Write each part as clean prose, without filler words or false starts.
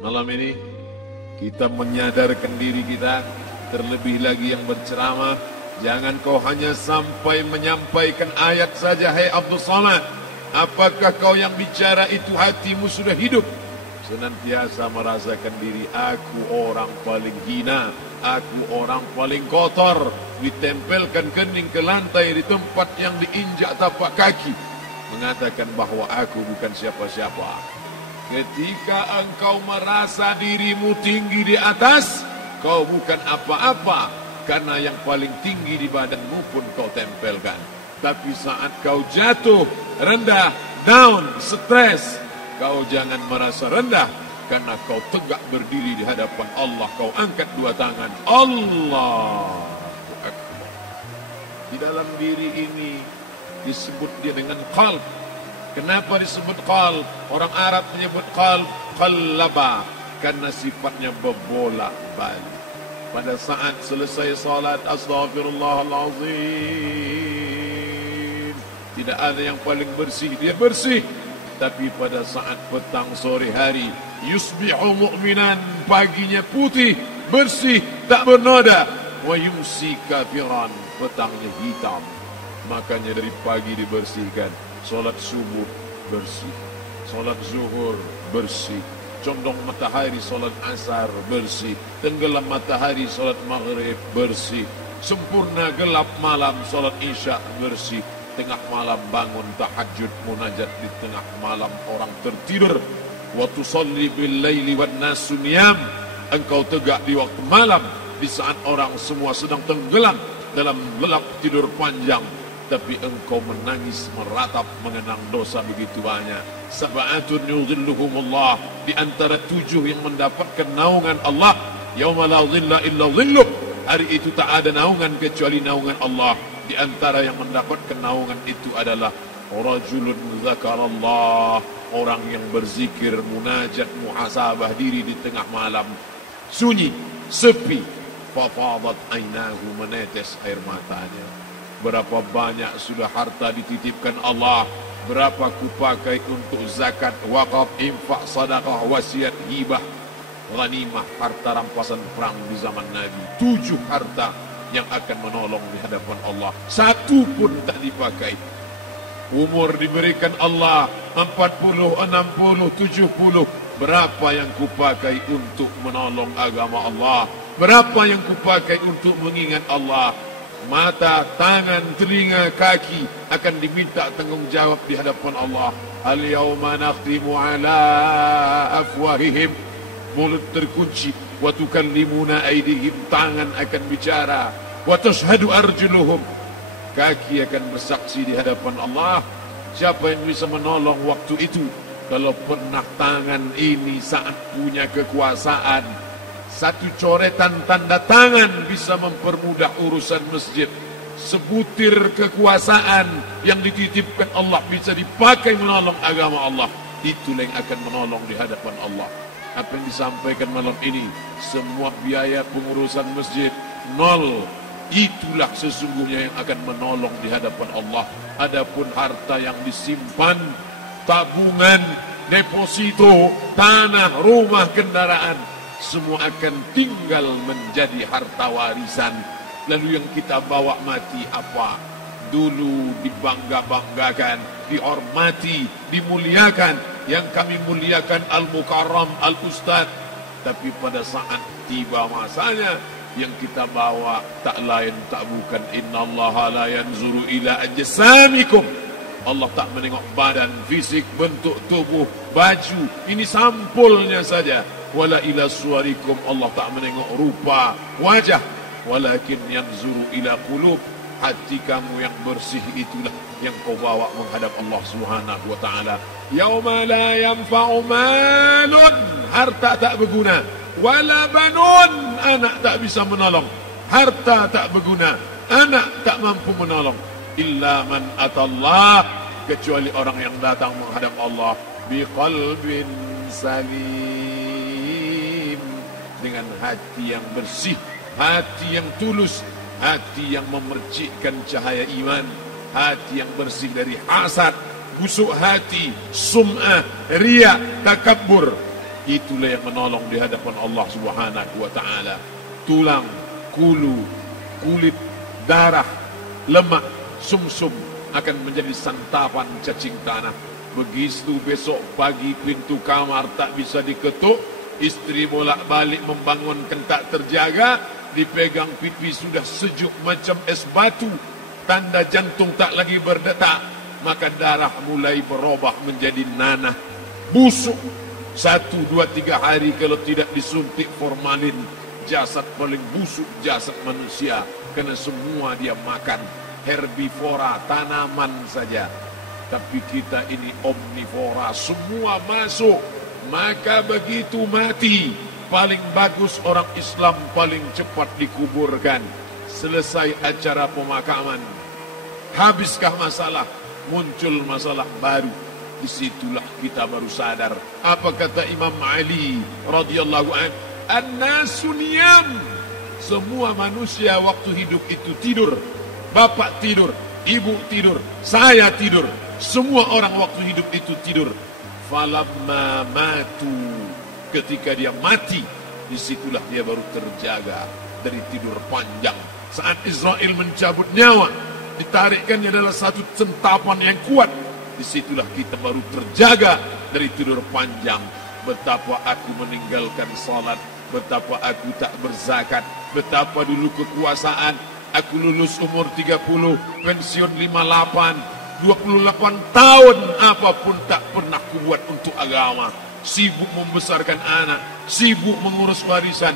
Malam ini kita menyadarkan diri kita, terlebih lagi yang berceramah, jangan kau hanya sampai menyampaikan ayat saja, hai Abdul Samad. Apakah kau yang bicara itu hatimu sudah hidup? Senantiasa merasakan diri, aku orang paling hina, aku orang paling kotor, ditempelkan kening ke lantai di tempat yang diinjak tapak kaki, mengatakan bahwa aku bukan siapa-siapa. Ketika engkau merasa dirimu tinggi di atas, kau bukan apa-apa, karena yang paling tinggi di badanmu pun kau tempelkan. Tapi saat kau jatuh, rendah, down, stres, kau jangan merasa rendah, karena kau tegak berdiri di hadapan Allah. Kau angkat dua tangan, Allahu Akbar. Di dalam diri ini disebut dia dengan qalb. Kenapa disebut qalb? Orang Arab menyebut qalb, qallaba, karena sifatnya berbolak-balik. Pada saat selesai salat, astaghfirullahalazim, tidak ada yang paling bersih, dia bersih. Tapi pada saat petang sore hari, yusbihu mu'minan, paginya putih, bersih, tak bernoda. Wa yumsi kafiran, petangnya hitam. Makanya dari pagi dibersihkan. Solat subuh bersih, solat zuhur bersih, condong matahari solat asar bersih, tenggelam matahari solat maghrib bersih, sempurna gelap malam solat isya bersih, tengah malam bangun tahajud munajat di tengah malam orang tertidur. Wa tusalli bil laili wan nasu niyam, engkau tegak di waktu malam di saat orang semua sedang tenggelam dalam lelap tidur panjang. Tapi engkau menangis meratap mengenang dosa begitu banyak. Sab'atun yudhilluhumullah, di antara 7 yang mendapatkan naungan Allah. Yauma la dhilla illa dhilluh, hari itu tak ada naungan kecuali naungan Allah. Di antara yang mendapatkan naungan itu adalah rajulun zakarallah, orang yang berzikir, munajat, muhasabah diri di tengah malam, sunyi, sepi. Fafadat ainahu, menetes air matanya. Berapa banyak sudah harta dititipkan Allah, berapa kupakai untuk zakat, wakaf, infak, sedekah, wasiat, hibah, ghanimah, harta rampasan perang di zaman Nabi. 7 harta yang akan menolong di hadapan Allah, 1 pun tak dipakai. Umur diberikan Allah 40, 60, 70. Berapa yang kupakai untuk menolong agama Allah? Berapa yang kupakai untuk mengingat Allah? Mata, tangan, telinga, kaki akan diminta tanggung jawab di hadapan Allah. Al-yawma nakhtimu ala afwahihim, mulut terkunci. Wa tukallimuna aydihim, tangan akan bicara. Wa tashhadu arjuluhum, kaki akan bersaksi di hadapan Allah. Siapa yang bisa menolong waktu itu? Kalau pernah tangan ini saat punya kekuasaan, 1 coretan tanda tangan bisa mempermudah urusan masjid. Sebutir kekuasaan yang dititipkan Allah bisa dipakai menolong agama Allah. Itulah yang akan menolong di hadapan Allah. Apa yang disampaikan malam ini, semua biaya pengurusan masjid nol. Itulah sesungguhnya yang akan menolong di hadapan Allah. Adapun harta yang disimpan, tabungan, deposito, tanah, rumah, kendaraan, semua akan tinggal menjadi harta warisan. Lalu yang kita bawa mati apa? Dulu dibangga-banggakan, dihormati, dimuliakan. Yang kami muliakan Al-Mukarram, Al-Ustadz. Tapi pada saat tiba masanya, yang kita bawa tak lain tak bukan, innallaha la yanzuru ila ajsamikum, Allah tak menengok badan, fisik, bentuk tubuh, baju, ini sampulnya saja. Wala ila suwarikum, Allah tak menengok rupa, wajah. Walakin yanzuru ila qulub, hati kamu yang bersih itulah yang kau bawa menghadap Allah Subhanahu wa taala. Yauma la yanfa'u malun, harta tak berguna, wala banun, anak tak bisa menolong. Harta tak berguna, anak tak mampu menolong. Illa man atallah, kecuali orang yang datang menghadap Allah biqalbin salim, dengan hati yang bersih, hati yang tulus, hati yang memercikkan cahaya iman, hati yang bersih dari hasad, busuk hati, sum'ah, riya, takabbur. itulah yang menolong di hadapan Allah Subhanahu wa taala. Tulang, kulu, kulit, darah, lemak, sumsum akan menjadi santapan cacing tanah. Begitu besok pagi pintu kamar tak bisa diketuk, istri bolak-balik membangunkan tak terjaga, dipegang pipi sudah sejuk macam es batu, tanda jantung tak lagi berdetak, maka darah mulai berubah menjadi nanah, busuk. 1, 2, 3 hari kalau tidak disuntik formalin, jasad paling busuk jasad manusia, karena semua dia makan herbivora, tanaman saja. Tapi kita ini omnivora, semua masuk. Maka begitu mati, paling bagus orang Islam paling cepat dikuburkan. Selesai acara pemakaman, habiskah masalah, muncul masalah baru. Disitulah kita baru sadar. Apa kata Imam Ali radhiyallahu anhu? An-nasu niyam. Semua manusia waktu hidup itu tidur. Bapak tidur, ibu tidur, saya tidur. Semua orang waktu hidup itu tidur. Falamma matu, ketika dia mati, disitulah dia baru terjaga dari tidur panjang. Saat Israel mencabut nyawa, ditarikkannya adalah satu sentapan yang kuat. Disitulah kita baru terjaga dari tidur panjang. Betapa aku meninggalkan salat, betapa aku tak berzakat, betapa dulu kekuasaan. Aku lulus umur 30, pensiun 58, 28 tahun, apapun tak pernah kubuat untuk agama. Sibuk membesarkan anak, sibuk mengurus warisan.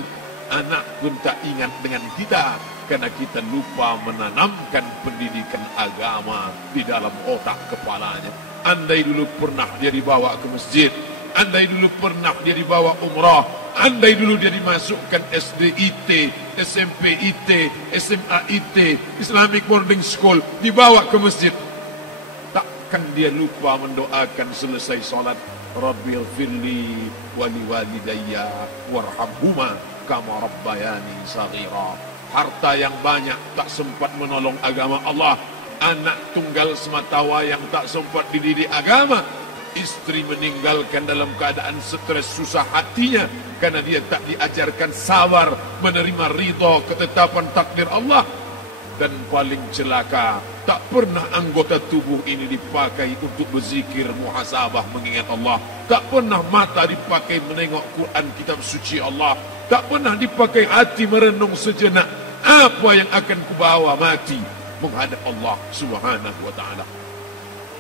Anak pun tak ingat dengan kita, karena kita lupa menanamkan pendidikan agama di dalam otak kepalanya. Andai dulu pernah dia dibawa ke masjid, andai dulu pernah dia dibawa umrah, andai dulu dia dimasukkan SD IT, SMP IT, SMA IT, Islamic Boarding School, dibawa ke masjid, takkan dia lupa mendoakan selesai salat, Rabbil firli wali walidayya warhamhuma kama rabbayani saghira. Harta yang banyak tak sempat menolong agama Allah. Anak tunggal semata wayang tak sempat dididik agama. Istri meninggalkan dalam keadaan stres susah hatinya karena dia tak diajarkan sabar menerima ridha ketetapan takdir Allah. Dan paling celaka, tak pernah anggota tubuh ini dipakai untuk berzikir, muhasabah, mengingat Allah. Tak pernah mata dipakai menengok Quran, kitab suci Allah. Tak pernah dipakai hati merenung sejenak, apa yang akan kubawa mati menghadap Allah Subhanahu wa ta'ala.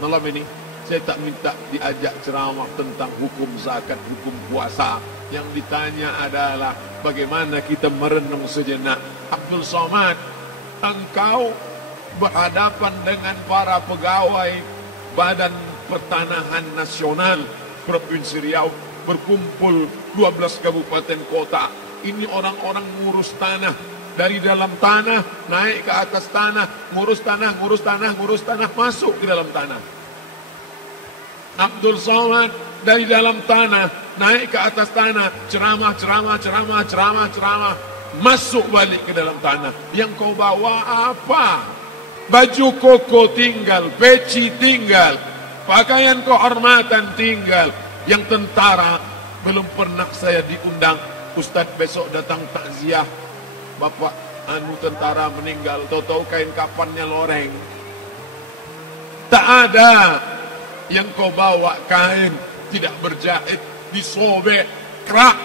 Malam ini saya tak minta diajak ceramah tentang hukum zakat, hukum puasa. Yang ditanya adalah bagaimana kita merenung sejenak. Abdul Somad, engkau berhadapan dengan para pegawai Badan Pertanahan Nasional Provinsi Riau, berkumpul 12 kabupaten kota. Ini orang-orang ngurus tanah, dari dalam tanah naik ke atas tanah, ngurus tanah, ngurus tanah, ngurus tanah, masuk ke dalam tanah. Abdul Somad dari dalam tanah naik ke atas tanah, ceramah, masuk balik ke dalam tanah. Yang kau bawa apa? Baju koko tinggal, peci tinggal, pakaian kehormatan tinggal. Yang tentara belum pernah saya diundang. Ustaz besok datang takziah, bapak tentara meninggal, tahu-tahu kain kafannya loreng. Tak ada. Yang kau bawa kain tidak berjahit, disobek, kerak.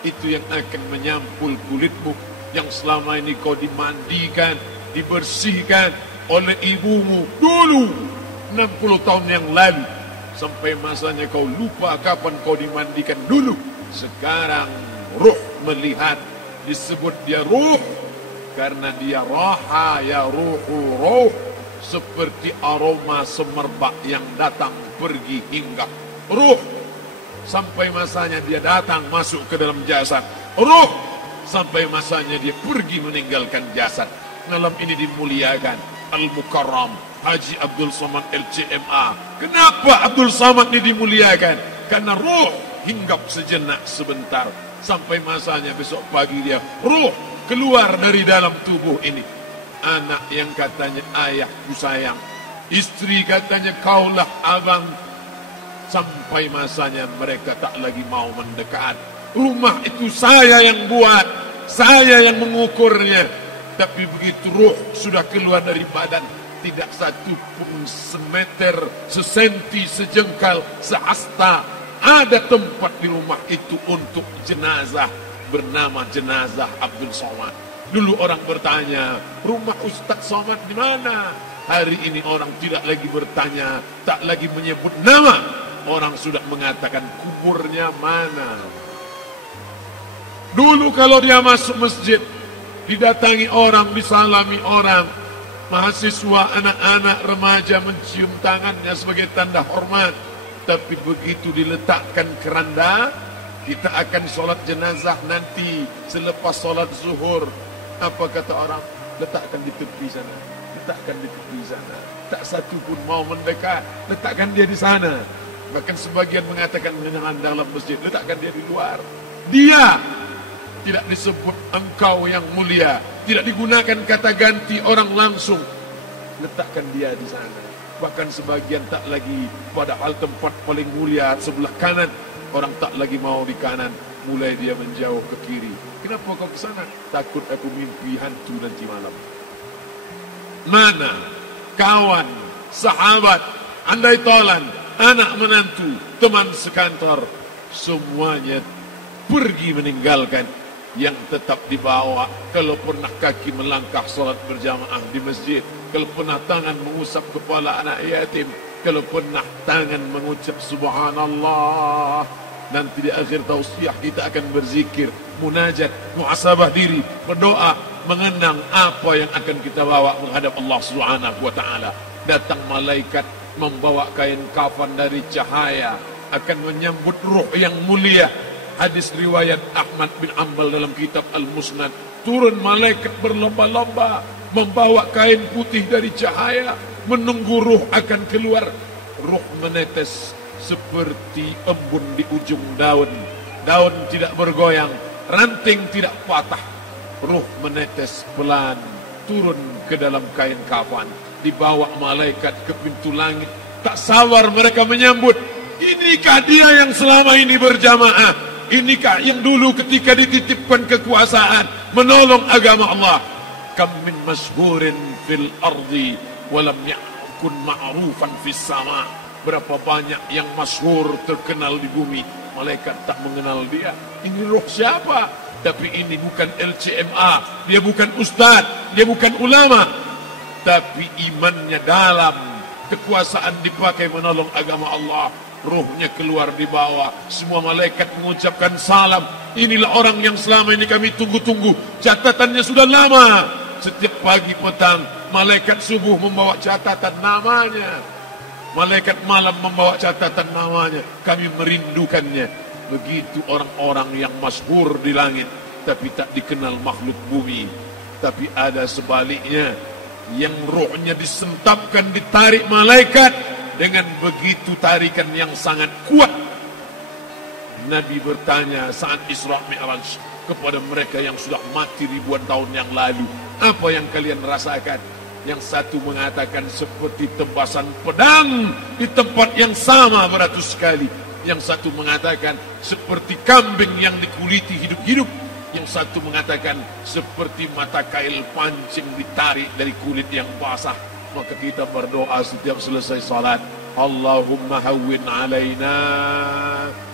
Itu yang akan menyampul kulitmu yang selama ini kau dimandikan, dibersihkan oleh ibumu dulu 60 tahun yang lalu. Sampai masanya kau lupa kapan kau dimandikan dulu. Sekarang ruh melihat, disebut dia ruh karena dia raha ya ruhu ruh, seperti aroma semerbak yang datang pergi hingga ruh. Sampai masanya dia datang masuk ke dalam jasad ruh, sampai masanya dia pergi meninggalkan jasad. Malam ini dimuliakan Al-Mukarram Haji Abdul Somad LCMA. Kenapa Abdul Somad ini dimuliakan? Karena ruh hinggap sejenak sebentar, sampai masanya besok pagi dia ruh keluar dari dalam tubuh ini. Anak yang katanya ayahku sayang, istri katanya kaulah abang, sampai masanya mereka tak lagi mau mendekat. Rumah itu saya yang buat, saya yang mengukurnya. Tapi begitu ruh sudah keluar dari badan, tidak satu pun semeter, sesenti, sejengkal, sehasta ada tempat di rumah itu untuk jenazah bernama jenazah Abdul Somad. Dulu orang bertanya, rumah Ustaz Somad di mana? Hari ini orang tidak lagi bertanya, tak lagi menyebut nama. Orang sudah mengatakan kuburnya mana. Dulu kalau dia masuk masjid, didatangi orang, disalami orang, mahasiswa, anak-anak, remaja mencium tangannya sebagai tanda hormat. Tapi begitu diletakkan keranda, kita akan sholat jenazah nanti selepas sholat zuhur. Apa kata orang? Letakkan di tepi sana, letakkan di tepi sana. Tak satu pun mau mendekat, letakkan dia di sana. Bahkan sebagian mengatakan jangan dalam masjid, letakkan dia di luar. Dia tidak disebut engkau yang mulia, tidak digunakan kata ganti orang langsung. Letakkan dia di sana. Bahkan sebagian tak lagi, padahal tempat paling mulia sebelah kanan, orang tak lagi mau di kanan, mulai dia menjauh ke kiri. Kenapa kau ke sana? Takut aku mimpi hantu nanti malam. Mana kawan, sahabat, andai tolan, anak menantu, teman sekantor, semuanya pergi meninggalkan. Yang tetap dibawa, kalau pernah kaki melangkah salat berjamaah di masjid, kalau pernah tangan mengusap kepala anak yatim, kalau pernah tangan mengucap subhanallah. Nanti di akhir tausiah kita akan berzikir, munajat, muhasabah diri, berdoa, mengenang apa yang akan kita bawa menghadap Allah Subhanahu wa taala. Datang malaikat membawa kain kafan dari cahaya, akan menyambut ruh yang mulia. Hadis riwayat Ahmad bin Ambal dalam kitab Al-Musnad, turun malaikat berlomba-lomba membawa kain putih dari cahaya, menunggu ruh akan keluar. Ruh menetes seperti embun di ujung daun. Daun tidak bergoyang, ranting tidak patah. Ruh menetes pelan turun ke dalam kain kafan, dibawa malaikat ke pintu langit. Tak sabar mereka menyambut. Inikah dia yang selama ini berjamaah? Inikah yang dulu ketika dititipkan kekuasaan menolong agama Allah? Kam min masyhurin fil ardi walam yakun ma'rufan fis sama. Berapa banyak yang masyhur terkenal di bumi, malaikat tak mengenal dia. Ini roh siapa? Tapi ini bukan LCMA, dia bukan ustaz, dia bukan ulama, tapi imannya dalam, kekuasaan dipakai menolong agama Allah. Ruhnya keluar di bawah, semua malaikat mengucapkan salam. Inilah orang yang selama ini kami tunggu-tunggu, catatannya sudah lama. Setiap pagi petang malaikat subuh membawa catatan namanya, malaikat malam membawa catatan namanya. Kami merindukannya. Begitu orang-orang yang masyhur di langit tapi tak dikenal makhluk bumi. Tapi ada sebaliknya, yang rohnya disentapkan, ditarik malaikat dengan begitu tarikan yang sangat kuat. Nabi bertanya saat Isra Mi'raj kepada mereka yang sudah mati ribuan tahun yang lalu, apa yang kalian rasakan? Yang satu mengatakan seperti tebasan pedang di tempat yang sama beratus kali. Yang satu mengatakan seperti kambing yang dikuliti hidup-hidup. Yang satu mengatakan seperti mata kail pancing ditarik dari kulit yang basah. Maka kita berdoa setiap selesai salat, Allahumma hawwin alaina,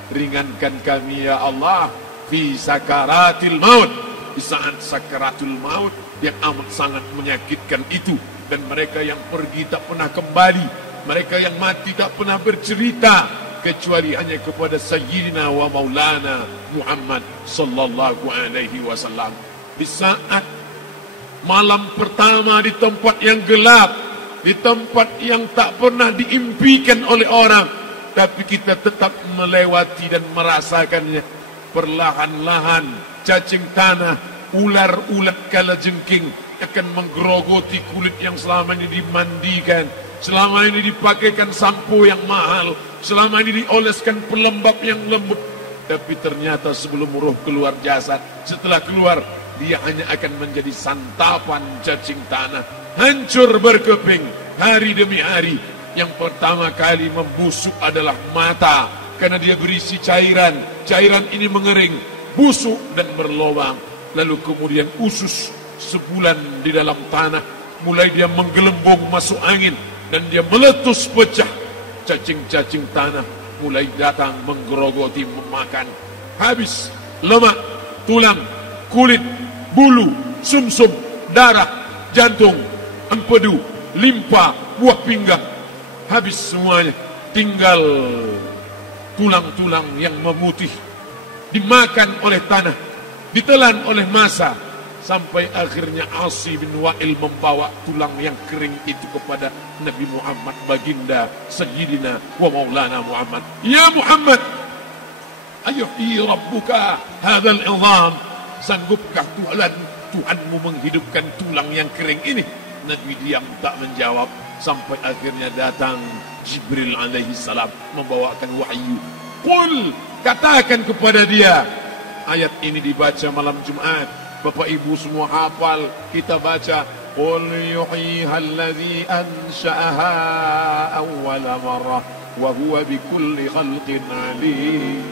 ringankan kami ya Allah, fi sakaratil maut, di saat sakaratul maut yang amat sangat menyakitkan itu. Dan mereka yang pergi tak pernah kembali, mereka yang mati tak pernah bercerita, kecuali hanya kepada Sayyidina wa Maulana Muhammad sallallahu alaihi wasallam. Di saat malam pertama di tempat yang gelap, di tempat yang tak pernah diimpikan oleh orang, tapi kita tetap melewati dan merasakannya. Perlahan-lahan cacing tanah, ular-ulat kalajengking akan menggerogoti kulit yang selama ini dimandikan, selama ini dipakaikan sampo yang mahal, selama ini dioleskan pelembab yang lembut. Tapi ternyata sebelum roh keluar jasad, setelah keluar, dia hanya akan menjadi santapan cacing tanah. Hancur berkeping hari demi hari, Yang pertama kali membusuk adalah mata, karena dia berisi cairan. Cairan ini mengering, busuk dan berlubang. Lalu kemudian usus sebulan di dalam tanah. Mulai dia menggelembung masuk angin dan dia meletus pecah. Cacing-cacing tanah mulai datang menggerogoti, memakan. Habis lemak, tulang, kulit, bulu, sumsum, darah, jantung, empedu, limpa, buah pinggang. Habis semuanya, tinggal tulang-tulang yang memutih, dimakan oleh tanah, ditelan oleh massa, sampai akhirnya Asi bin Wa'il membawa tulang yang kering itu kepada Nabi Muhammad, baginda Sayyidina wa Maulana Muhammad. Ya Muhammad, ayuhi rabbuka hadzal izam, sanggupkah Tuhanmu menghidupkan tulang yang kering ini? Nabi diam tak menjawab, sampai akhirnya datang Jibril alaihi salam membawakan wahyu. Qul, katakan kepada dia. Ayat ini dibaca malam Jumat. Bapak Ibu semua hafal, kita baca. Qul yuhyiha alladhi ansha'aha awwala marrah wa huwa bikulli khalqin alim.